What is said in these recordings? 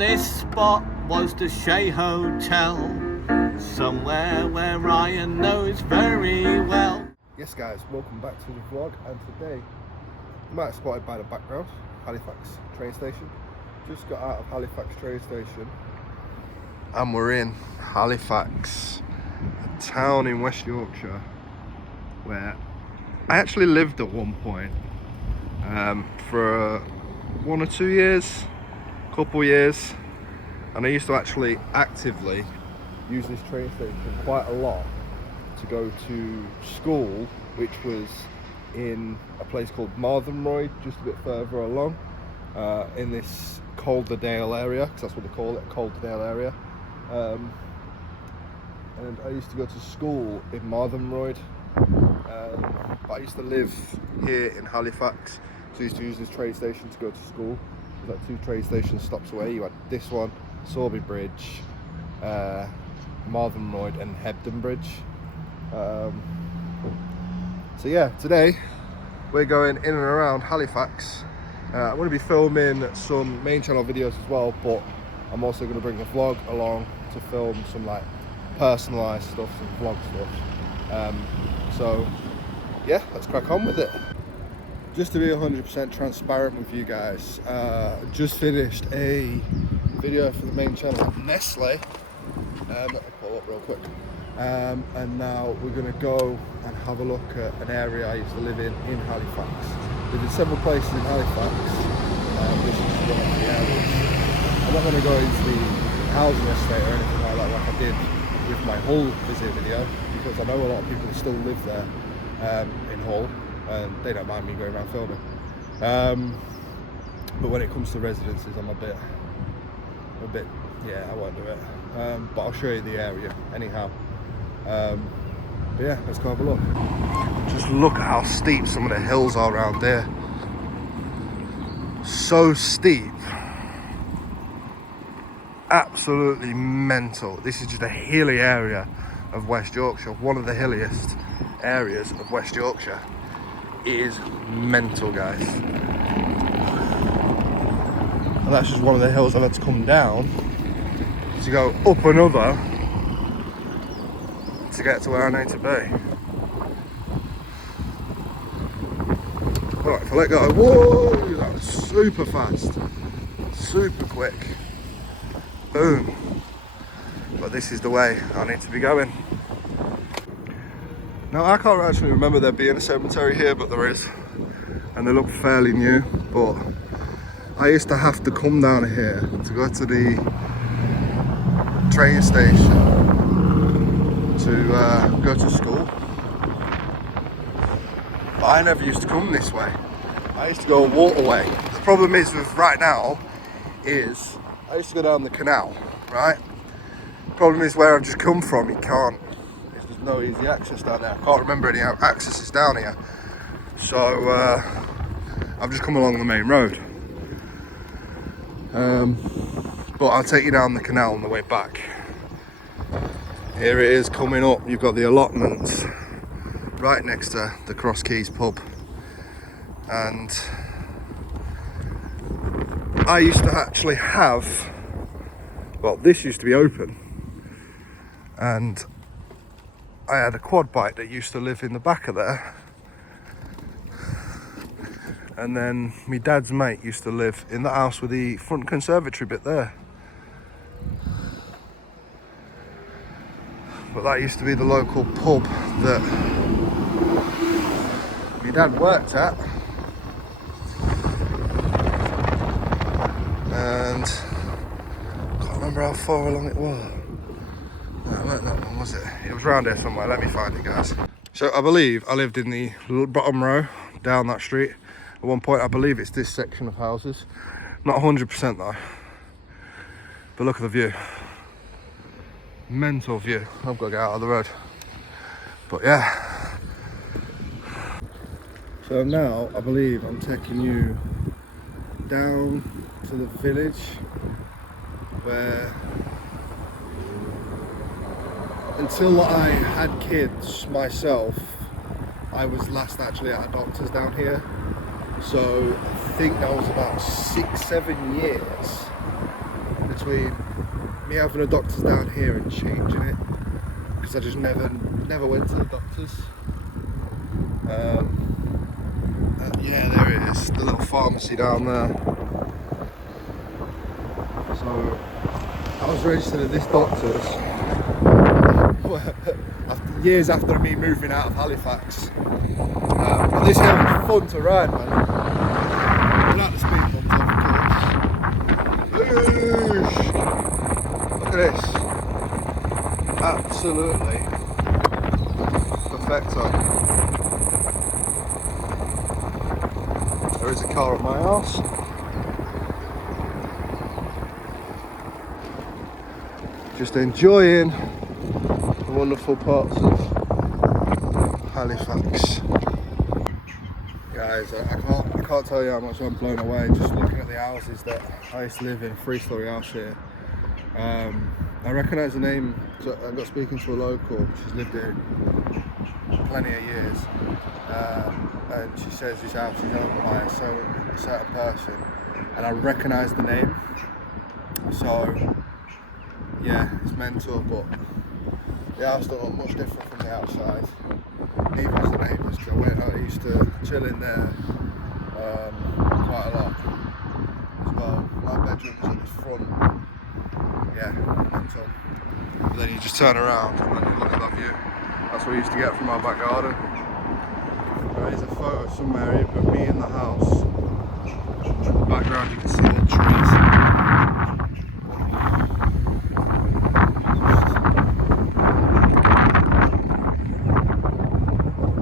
this spot was the Shea Hotel, somewhere where Ryan knows very well. Yes guys, welcome back to the vlog, and today, you might have spotted by the background, Halifax train station. Just got out of Halifax train station and we're in Halifax, a town in West Yorkshire where I actually lived at one point for 1 or 2 years, couple years, and I used to actually actively use this train station quite a lot to go to school, which was in a place called Marthamroyd, just a bit further along, in this Calderdale area, because that's what they call it, Calderdale area. And I used to go to school in Marthamroyd, but I used to live here in Halifax, so I used to use this train station to go to school. There's like 2 train station stops away. You had this one, Sorby Bridge, Marthamroyd and Hebden Bridge. So yeah, today we're going in and around Halifax. I'm going to be filming some main channel videos as well, but I'm also going to bring a vlog along to film some like personalised stuff, some vlog stuff. So yeah, let's crack on with it. Just to be 100% transparent with you guys, just finished a video for the main channel of Nestle. Let me pull up real quick. And now we're going to go and have a look at an area I used to live in Halifax. Lived in several places in Halifax. This is one of the areas. I'm not going to go into the housing estate or anything like that, like I did with my Hull visit video, because I know a lot of people still live there in Hull, and they don't mind me going around filming. But when it comes to residences, I'm a bit, yeah, I won't do it. But I'll show you the area anyhow. But yeah, let's go have a look. Just look at how steep some of the hills are around there. So steep. Absolutely mental. This is just a hilly area of West Yorkshire, one of the hilliest areas of West Yorkshire. It is mental, guys. And that's just one of the hills I've had to come down to go up another to get to where I need to be. Right, if I let go, whoa, that was super fast, super quick, boom. But this is the way I need to be going. Now I can't actually remember there being a cemetery here, but there is, and they look fairly new. But I used to have to come down here to go to the train station to go to school. But I never used to come this way. I used to go a waterway. The problem is with right now is I used to go down the canal, right? The problem is where I've just come from, you can't. There's no easy access down there. I can't remember any accesses down here. So I've just come along the main road. But I'll take you down the canal on the way back. Here it is coming up. You've got the allotments right next to the Cross Keys pub. And I used to actually have, well, this used to be open. And I had a quad bike that used to live in the back of there. And then my dad's mate used to live in the house with the front conservatory bit there. But that used to be the local pub that my dad worked at. And I can't remember how far along it was. No, it weren't that one, was it? It was around here somewhere. Let me find it, guys. So I believe I lived in the bottom row down that street. At one point, I believe it's this section of houses. Not 100% though. But look at the view. Mental view. I've got to get out of the road. But yeah. So now, I believe I'm taking you down to the village where, until I had kids myself, I was last actually at a doctor's down here. So I think that was about 6-7 years. The between me having a doctor's down here and changing it, because I just never went to the doctors. Yeah, there it is, the little pharmacy down there. So I was registered at this doctor's years after me moving out of Halifax. But this hill is fun to ride, man. Without the speed bumps on, of course. Look at this. Absolutely perfecto. There is a car at my house. Just enjoying the wonderful parts of Halifax. Guys, I can't tell you how much I'm blown away just looking at the houses that I used to live in. 3-story house here. I recognise the name. So I got speaking to a local. She's lived here plenty of years, and she says this house is owned by a certain person, and I recognise the name. So yeah, it's mental, but the house don't look much different from the outside. Neither was the neighbours, because I used to chill in there quite a lot as well. My bedroom was at the front. Yeah, mental. But then you just turn around and you look at that view. That's what we used to get from our back garden. There is a photo somewhere of me in the house. In the background you can see all the trees.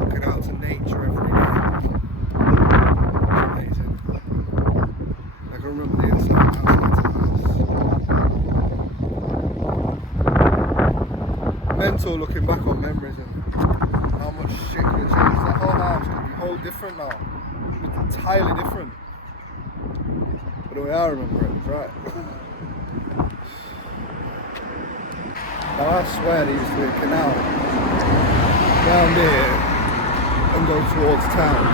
Looking out to nature every day. It's amazing. I can remember the inside and outside of the house. Mental looking back on memories and how much shit could have changed. That whole house could be whole different now. It's entirely different. But the way I remember it was right. Now I swear there used to be a canal down here and go towards town.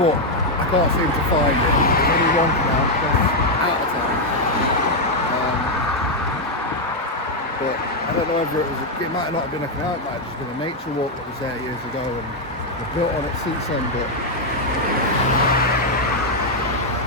But I can't seem to find it. There's only one canal that's out of town. But I don't know whether it might not have been a canal, it might have just been a nature walk that was there years ago and they've built on it since then, but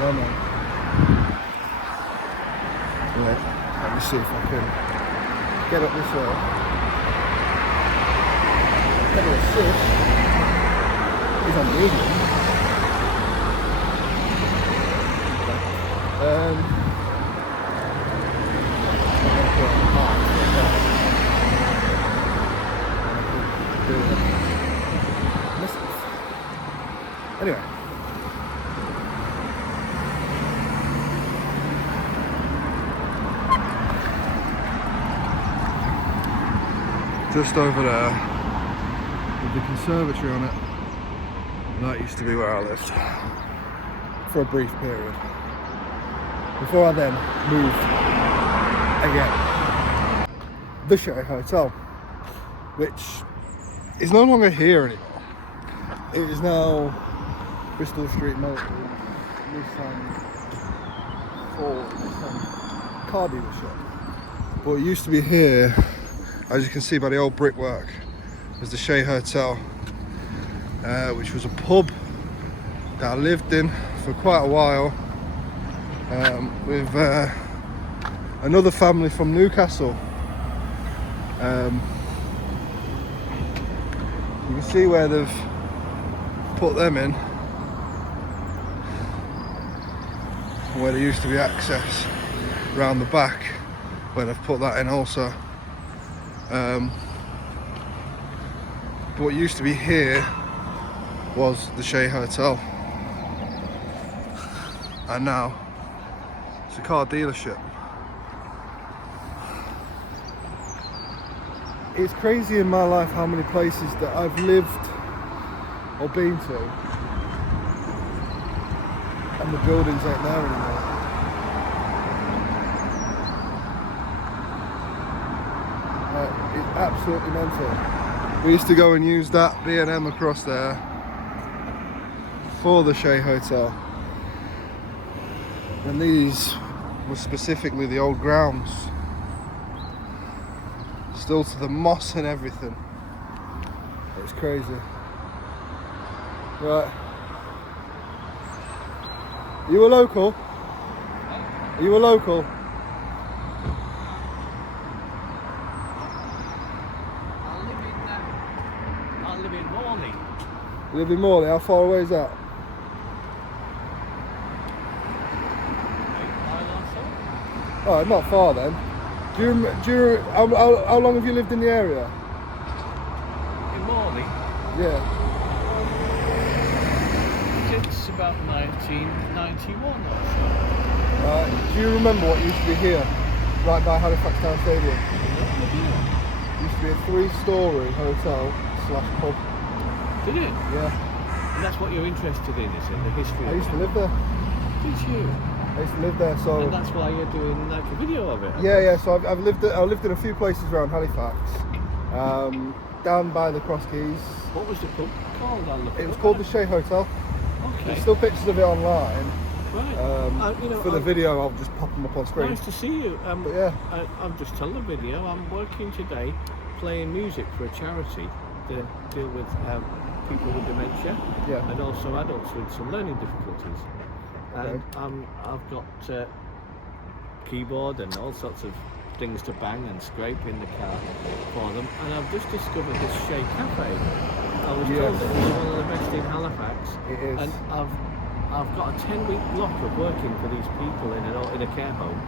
yeah, man. Right, let me see if I can get up this way. Pedal assist is on medium. Anyway, just over there with the conservatory on it, and that used to be where I lived for a brief period before I then moved again. The Shea Hotel, which is no longer here anymore. It is now Bristol Street Motors, Nissan car dealership. But it used to be here, as you can see by the old brickwork, was the Shea Hotel, which was a pub that I lived in for quite a while with another family from Newcastle. You can see where they've put them in, where there used to be access around the back, where they've put that in also. But what used to be here was the Shea Hotel, and now it's a car dealership. It's crazy in my life how many places that I've lived or been to and the buildings ain't there anymore. It's absolutely mental. We used to go and use that B&M across there for the Shea Hotel, and these was specifically the old grounds. Still to the moss and everything. It's crazy. Right. Are you a local? Are you a local? I live in Morley. You live in Morley? How far away is that? 8 miles or so. Oh, not far then. How long have you lived in the area? In Morley? Yeah. Since about 1991 or so. Do you remember what used to be here? Right by Halifax Town Stadium? Yeah. Used to be a 3-story hotel / pub. Did it? Yeah. And that's what you're interested in, is it? The history I of used it? to live there. Did you? I used to live there, so... And that's why you're doing like a video of it? I Yeah, guess. yeah, so I've lived in a few places around Halifax. Down by the Cross Keys. What was the pub called? It was called the Shea Hotel. Okay. There's still pictures of it online. Right. For the video, I'll just pop them up on screen. Nice to see you. But yeah. I'm just telling the video. I'm working today playing music for a charity to deal with people with dementia and also adults with some learning difficulties. And I've got keyboard and all sorts of things to bang and scrape in the car for them. And I've just discovered this Shea Cafe. I was told that it's one of the best in Halifax. It is. And I've got a 10-week block of working for these people in a care home.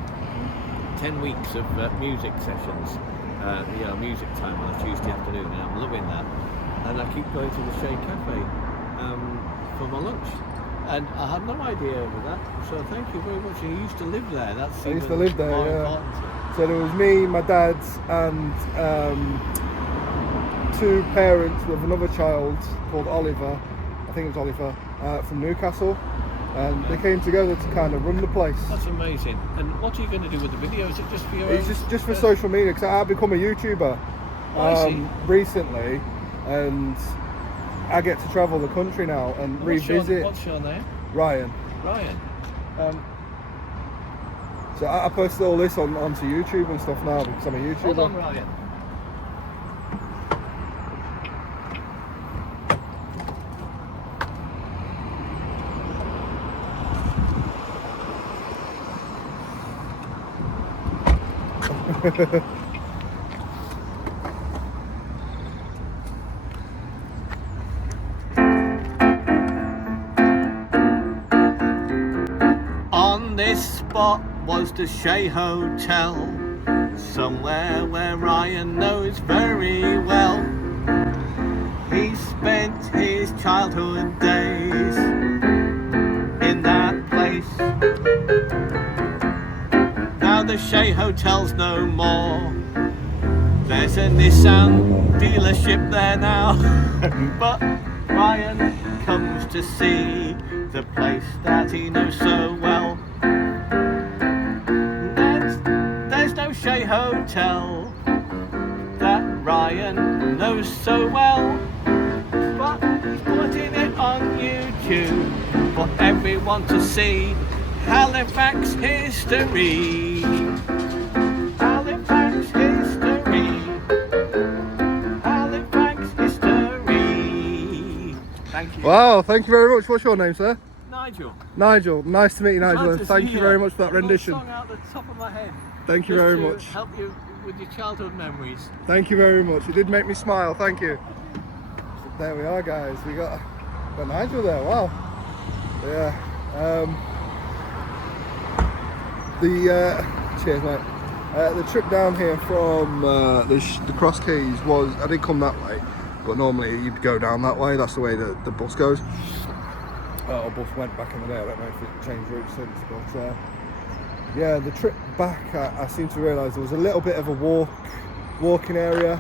10 weeks of music sessions, music time on a Tuesday afternoon, and I'm loving that. And I keep going to the Shea Cafe for my lunch. And I had no idea of that, so thank you very much. And you used to live there. That's I used to live there, more yeah. important. So there was me, my dad, and 2 parents with another child called Oliver. I think it was Oliver, from Newcastle. And they came together to kind of run the place. That's amazing. And what are you going to do with the video? Is it just for your It's own? just for social media, because I've become a YouTuber I see. recently, and I get to travel the country now and revisit. What's your name? Ryan. Ryan. So I post all this onto YouTube and stuff now because I'm a YouTuber. Hold on, Ryan. On this spot was the Shea Hotel, somewhere where Ryan knows very well. He spent his childhood days in that place. Now the Shea Hotel's no more. There's a Nissan dealership there now. But Ryan comes to see the place that he knows so well. There's no Shea Hotel that Ryan knows so well, but he's putting it on YouTube for everyone to see. Halifax history. Halifax history. Halifax history. Thank you. Wow, thank you very much. What's your name, sir? Nigel. Nigel. Nice to meet you, Nigel. Glad And to thank see you very much for that I've got a rendition. song out the top of my head. Thank you Just very to much. help you with your childhood memories. Thank you very much. It did make me smile. Thank you. So there we are, guys. We got Nigel there. Wow. Yeah. Cheers, mate. The trip down here from the Cross Keys was, I did come that way, but normally you'd go down that way. That's the way the bus goes. Or bus went back in the day. I don't know if it changed route since, but yeah, the trip back, I seem to realise there was a little bit of a walking area,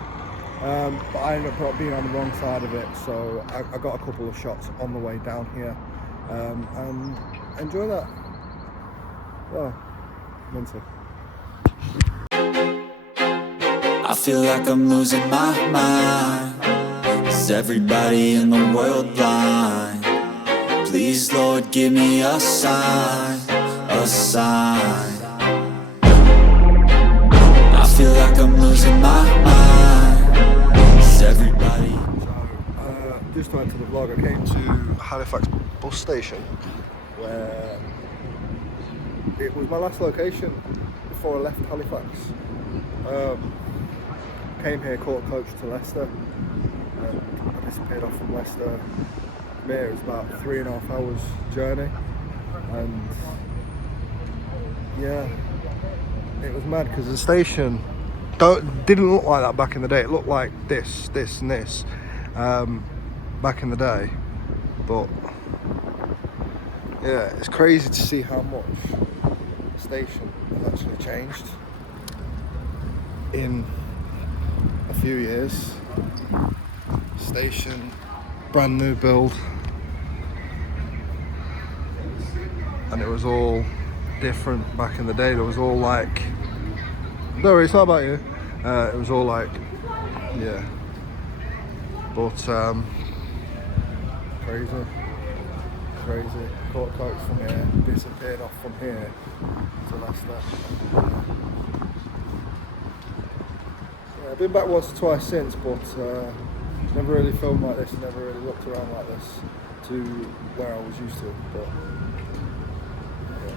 but I ended up being on the wrong side of it, so I got a couple of shots on the way down here, and enjoy that. Well, mental. I feel like I'm losing my mind. Is everybody in the world blind? Please, Lord, give me a sign, a sign. feel like I'm losing my mind. Is everybody? Just to add to the vlog, I came to Halifax bus station where it was my last location before I left Halifax. Came here, caught a coach to Leicester, and I disappeared off from Leicester. From here it was about 3.5 hours journey, and yeah, it was mad because the station didn't look like that back in the day. It looked like this and this back in the day, but yeah, it's crazy to see how much the station has actually changed in a few years. Station, brand new build, and it was all different back in the day. There was all like, no, it's not about you. It was all like, yeah, but crazy. Caught a coach from here, disappeared off from here to Leicester. Yeah, I've been back once or twice since, but never really filmed like this, never really looked around like this to where I was used to. But yeah.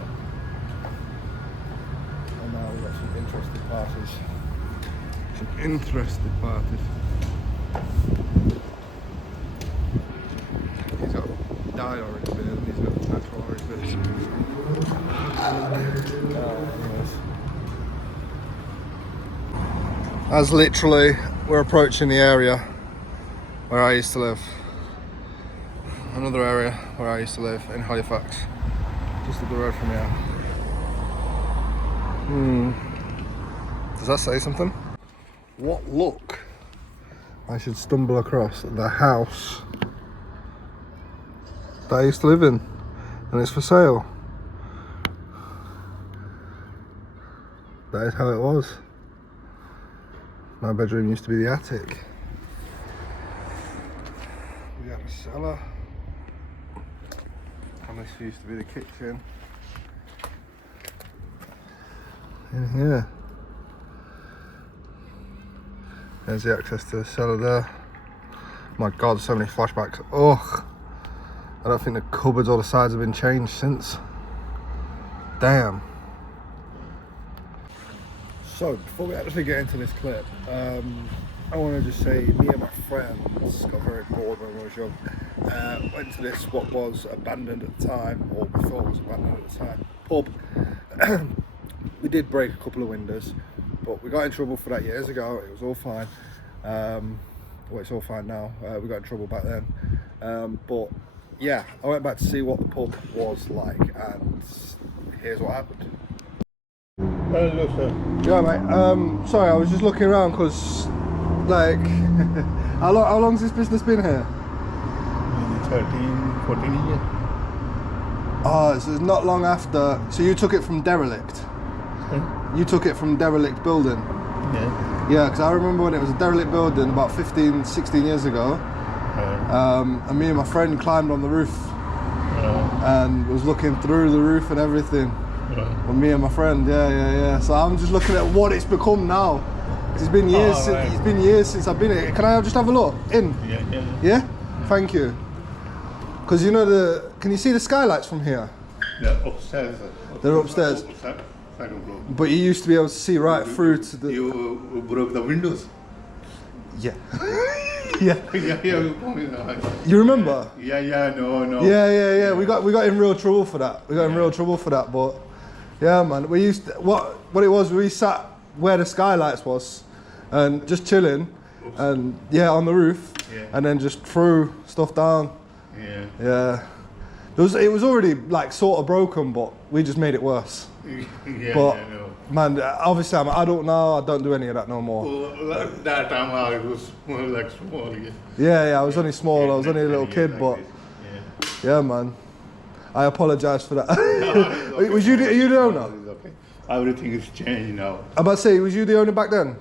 And now we've got some interesting parties. He's got dyed orange beard and he's got natural orange beard. As literally we're approaching the area where I used to live. Another area where I used to live in Halifax, just up the road from here. Does that say something? What luck I should stumble across the house that I used to live in, and it's for sale. That is how it was. My bedroom used to be the attic. We had a cellar, and this used to be the kitchen. In here, there's the access to the cellar there. My God, so many flashbacks. Ugh. I don't think the cupboards or the sides have been changed since. Damn. So, before we actually get into this clip, I want to just say me and my friends got very bored when we were young. Went to this, what was abandoned at the time, or we thought was abandoned at the time, pub. We did break a couple of windows, but we got in trouble for that years ago. It was all fine. Well, it's all fine now. We got in trouble back then. But yeah, I went back to see what the pub was like, and here's what happened. Hello, sir. Yeah, mate. Sorry, I was just looking around because, like, how long's this business been here? 13, 14 years. Oh, so it's not long after. So you took it from derelict? You took it from derelict building? Yeah. Yeah, because I remember when it was a derelict building about 15, 16 years ago. And me and my friend climbed on the roof and was looking through the roof and everything. With me and my friend, yeah. So I'm just looking at what it's become now. It's been years. It's been years since I've been here. Can I just have a look in? Yeah. Thank you. Because you know can you see the skylights from here? They're upstairs. They're upstairs. Second floor. But you used to be able to see right through to the. You broke the windows. Yeah. Yeah. Yeah. You remember? Yeah. No. Yeah. We got in real trouble for that. But yeah, man. We used to, what it was. We sat where the skylights was, and just chilling, and on the roof, and then just threw stuff down. Yeah. It was already like sort of broken, but we just made it worse. But man, obviously I'm adult now. I don't do any of that no more. Well, that time I was more like small. Yeah. I was only small. I was only a little kid, but yeah, man. I apologise for that. Was you the owner? Okay. Everything is changed now. I'm about to say, was you the owner back then?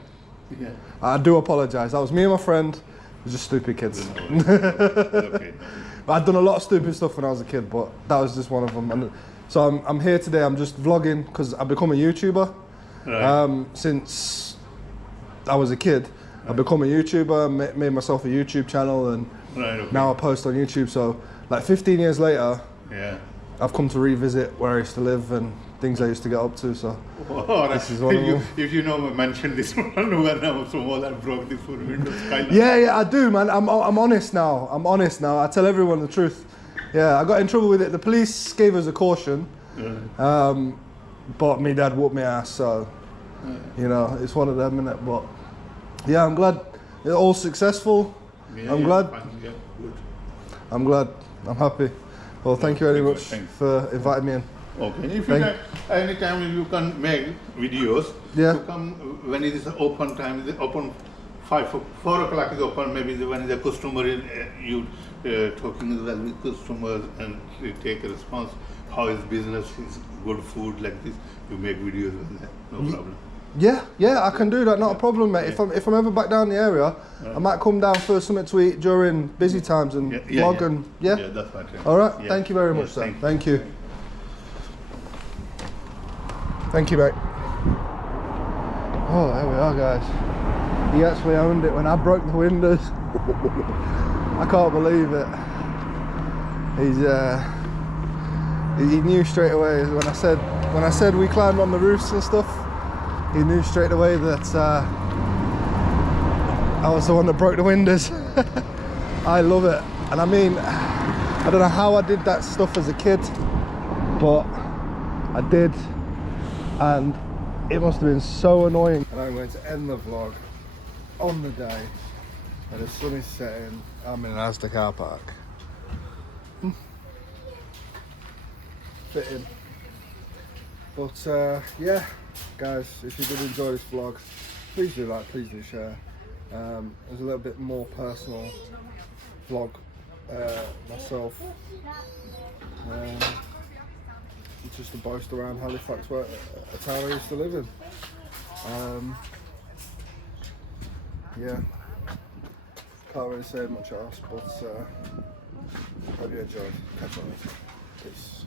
Yeah. I do apologise. That was me and my friend. It was just stupid kids. Okay. I'd done a lot of stupid stuff when I was a kid, but that was just one of them. And so I'm here today. I'm just vlogging because I've become a YouTuber since I was a kid. I become a YouTuber, made myself a YouTube channel, and Right, okay. now I post on YouTube. So like 15 years later, Yeah. I've come to revisit where I used to live and things I used to get up to. So this is one of them. If you know, mention this one when I was small and broke this food window skylight. Yeah, I do, man. I'm honest now. I'm honest now. I tell everyone the truth. Yeah, I got in trouble with it. The police gave us a caution, but me dad whooped my ass. So you know, it's one of them, innit? But yeah, I'm glad it's all successful. Yeah, I'm glad. Fine, yeah, good. I'm glad. I'm happy. Well, thank you very much for inviting me in. Okay, if you can, anytime you can make videos, Yeah. you come when it is open time, is it open 4 o'clock is open, maybe when the customer is, you talking with customers and they take a response, how is business, is good food like this, you make videos with that, no problem. Yeah, I can do that. Not a problem, mate. If I'm ever back down the area, I might come down for something to eat during busy times and vlog and Yeah, that's fine. All right. Yeah. Thank you very much, sir. Thank you. Thank you, mate. Oh, there we are, guys. He actually owned it when I broke the windows. I can't believe it. He knew straight away when I said we climbed on the roofs and stuff. He knew straight away that I was the one that broke the windows. I love it. And I mean, I don't know how I did that stuff as a kid, but I did. And it must have been so annoying. And I'm going to end the vlog on the day and the sun is setting. I'm in an INSTA car park. Fitting. But yeah, guys, if you did enjoy this vlog, please do like, please do share. There's a little bit more personal vlog myself. It's just a boast around Halifax, where a town I used to live in. Yeah, can't really say much else, but hope you enjoyed. Catch you on later. Peace.